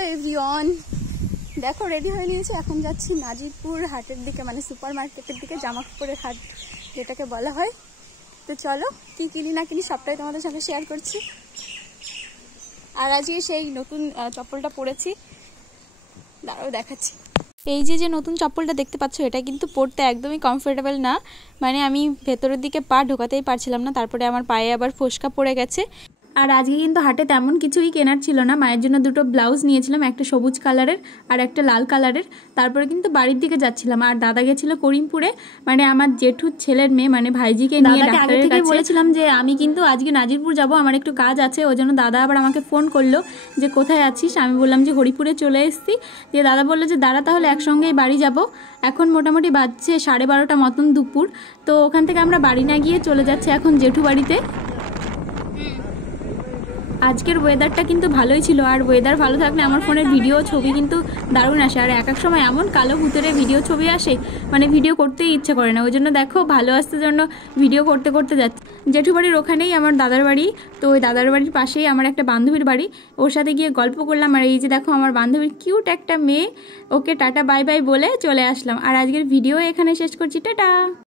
Hello everyone, দেখো ready হয়ে নিয়েছি। এখন যাচ্ছি নাজিরপুর হাটের দিকে, মানে সুপার মার্কেটের দিকে, জামা কাপড়ের হাট যেটাকে বলা হয়। তো চলো কি কিনি না কিনি সবটাই তোমাদের সাথে শেয়ার করছি। আর আজকে সেই নতুন চপ্পলটা পরেছি, দাঁড়াও দেখাচ্ছি। এই যে নতুন চপ্পলটা দেখতে পাচ্ছ, এটা কিন্তু পরতে একদমই কমফোর্টেবল না, মানে আমি ভেতরের দিকে পা ঢোকাতেই পারছিলাম না। তারপরে আমার পায়ে আবার ফোসকা পড়ে গেছে। আর আজকে কিন্তু হাটে তেমন কিছুই কেনার ছিল না। মায়ের জন্য দুটো ব্লাউজ নিয়েছিলাম, একটা সবুজ কালারের আর একটা লাল কালারের। তারপরে কিন্তু বাড়ির দিকে যাচ্ছিলাম। আর দাদা গেছিল করিমপুরে, মানে আমার জেঠুর ছেলের মেয়ে, মানে ভাইজিকে নিয়ে ডাক্তারের কাছে। বলেছিলাম যে আমি কিন্তু আজকে নাজিরপুর যাব, আমার একটু কাজ আছে। ওই জন্য দাদা আবার আমাকে ফোন করলো যে কোথায় আছিস। আমি বললাম যে হরিপুরে চলে এসেছি। দিয়ে দাদা বললো যে দাঁড়া তাহলে একসঙ্গেই বাড়ি যাব। এখন মোটামুটি বাজছে 12:30 মতন দুপুর। তো ওখান থেকে আমরা বাড়ি না গিয়ে চলে যাচ্ছি এখন জেঠু বাড়িতে। আজকের ওয়েদারটা কিন্তু ভালোই ছিল। আর ওয়েদার ভালো থাকলে আমার ফোনের ভিডিও ছবি কিন্তু দারুণ আসে। আর এক এক সময় এমন কালো ভূতের ভিডিও ছবি আসে, মানে ভিডিও করতেই ইচ্ছে করে না। ওই জন্য দেখো ভালো আসতে জন্য ভিডিও করতে করতে যাচ্ছে। জেঠু বাড়ির ওখানেই আমার দাদার বাড়ি। তো ওই দাদার বাড়ির পাশেই আমার একটা বান্ধবীর বাড়ি, ওর সাথে গিয়ে গল্প করলাম। আর এই যে দেখো আমার বান্ধবীর কিউট একটা মেয়ে, ওকে টাটা বাই বাই বলে চলে আসলাম। আর আজকের ভিডিও এখানে শেষ করছি, টাটা।